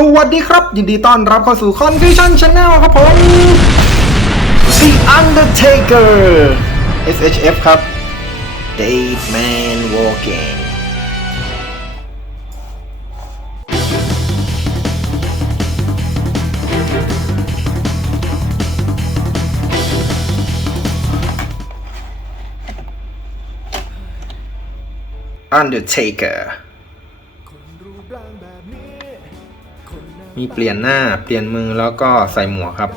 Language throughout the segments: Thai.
สวัสดีครับ ยินดีต้อนรับเข้าสู่ Confusion Channel ครับผม The Undertaker SHF ครับ Dead Man Walking อันเดอร์เทเกอร์ มีเปลี่ยนหน้าเปลี่ยนมือแล้วก็ใส่หมวกครับ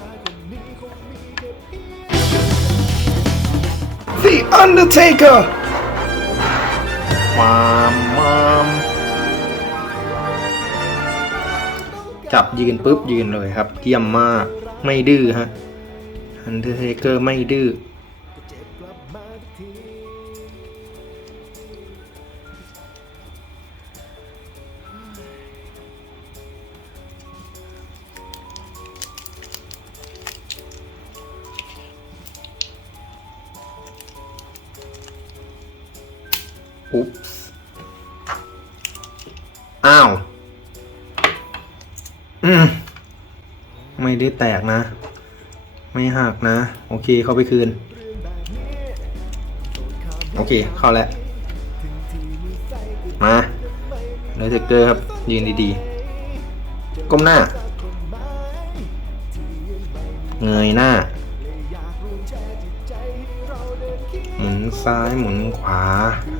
The Undertaker มามมามจับยืนปุ๊บยืนเลยครับเยี่ยมมากไม่ดื้อฮะ Undertaker ไม่ดื้อ อุ๊บส์อ้าว อืม ไม่ได้แตกนะ ไม่หักนะ โอเคเข้าไปคืน โอเค เข้าแล้ว มาเลยเทเกอร์ครับ ยืนดีๆ ก้มหน้า เงยหน้า ซ้ายหมุนขวา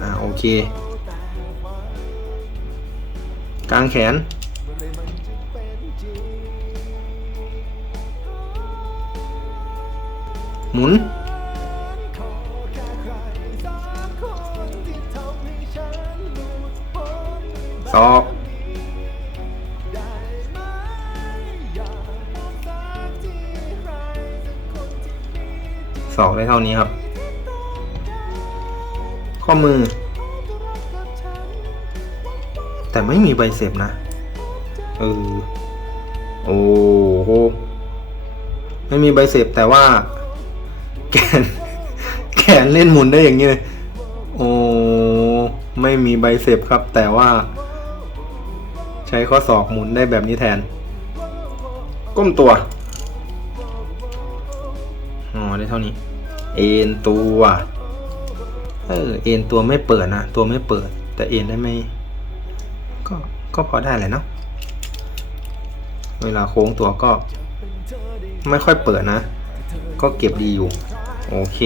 อ่าโอเค กลางแขน หมุน ศอกศอกได้เท่านี้ครับ ข้อมือ แต่ไม่มีใบเสพนะ เออ โอ้โห ไม่มีใบเสพแต่ว่า แขน แขนเล่นหมุนได้อย่างนี้เลย โอ้ ไม่มีใบเสพครับ แต่ว่า ใช้ข้อศอกหมุนได้แบบนี้แทน ก้มตัว อ๋อ ได้เท่านี้ เอ็นตัว เออเอ็นตัวไม่เปิดนะ ตัวไม่เปิด แต่เอ็นได้ไม่ก็ก็พอได้แหละเนาะเวลาโค้งตัวก็ ไม่ค่อยเปิดนะ ก็เก็บดีอยู่ โอเค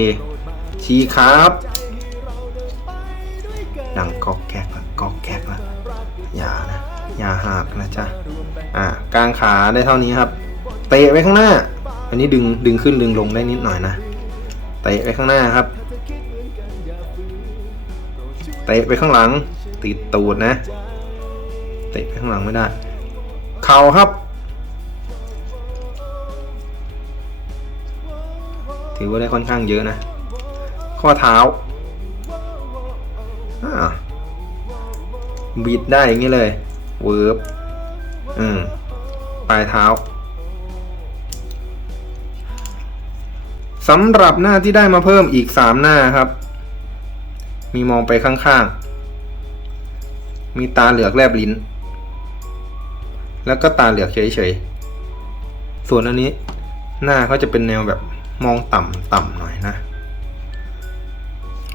ชี้ครับ ดังกอกแกกละกอกแกกละอย่านะอย่าหักนะจ๊ะอ่ากลางขาได้เท่านี้ครับ เตะไว้ข้างหน้า อันนี้ดึงดึงขึ้นดึงลงได้นิดหน่อยนะ เตะไปข้างหน้าครับ เตะไปข้างหลัง ติดตูดนะ เตะไปข้างหลังไม่ได้ เข่าครับ ถือว่าได้ค่อนข้างเยอะนะ ข้อเท้าบิดได้อย่างนี้เลยเวิร์บอืมปลายเท้าสำหรับหน้าที่ได้มาเพิ่มอีกสามหน้าครับ มีมองไปข้างๆ มีตาเหลือกแลบลิ้น แล้วก็ตาเหลือกเฉยๆ ส่วนอันนี้หน้าเขาจะเป็นแนวแบบมองต่ำต่ำๆหน่อยนะ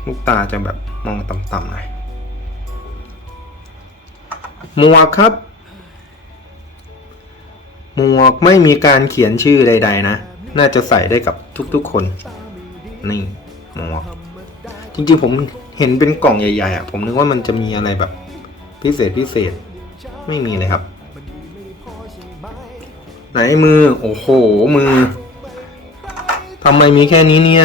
ลูกตาจะแบบมองต่ำๆหน่อย หมวกครับ หมวกไม่มีการเขียนชื่อใด ๆ นะ น่าจะใส่ได้กับทุกๆคน นี่หมวกจริงๆผม เห็นเป็นกล่องใหญ่ๆอะผมนึกว่ามันจะมีอะไรแบบพิเศษพิเศษไม่มีเลยครับ ไหนมือ โอ้โหมือทำไมมีแค่นี้เนี่ย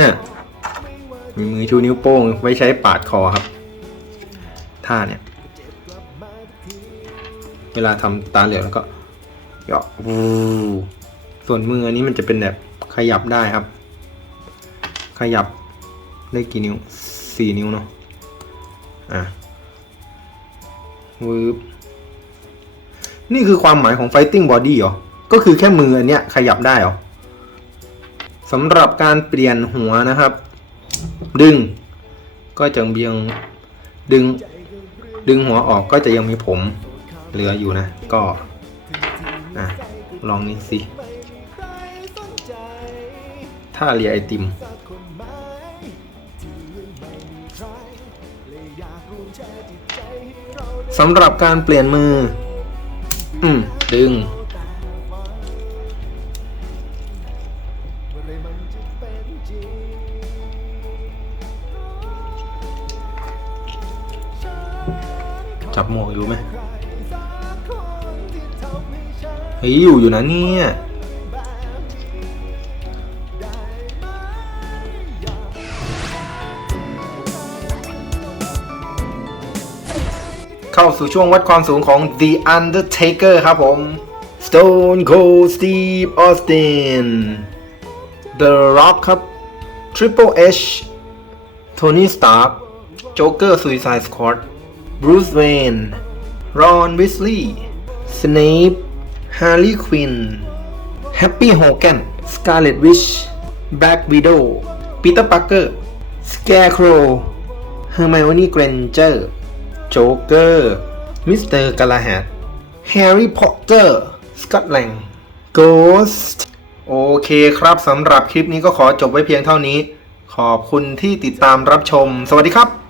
มีมือชูนิ้วโป้งไว้ใช้ปาดคอครับ ท่าเนี่ย เวลาทำตาเหลือกแล้วก็เหยาะส่วนมืออันนี้มันจะเป็นแบบขยับได้ครับ ขยับได้กี่นิ้วสี่นิ้วเนาะ อะวืบนี่คือความหมายของ fighting body เหรอ ก็คือแค่มืออันเนี้ยขยับได้เหรอสำหรับการเปลี่ยนหัวนะครับ ดึง ก็จะเบียงดึง ดึงหัวออกก็จะยังมีผมเหลืออยู่นะ ก็อะลองนี้สิ ถ้าเรียไอติม สำหรับการเปลี่ยนมือ อืม ดึง จับหมวกอยู่ไหมเฮ้ยอยู่อยู่นะเนี่ย เข้าสู่ช่วงวัดความสูงของ The Undertaker ครับผม Stone Cold Steve Austin The Rock ครับ Triple H Tony Stark Joker Suicide Squad Bruce Wayne Ron Weasley Snape Harley Quinn Happy Hogan Scarlet Witch Black Widow Peter Parker Scarecrow Hermione Granger โจ๊กเกอร์ มิสเตอร์กาลาแฮดแฮร์รี่พอตเตอร์ สกอตแลงโกสต์โอเคครับสำหรับคลิปนี้ก็ขอจบไว้เพียงเท่านี้ ขอบคุณที่ติดตามรับชม สวัสดีครับ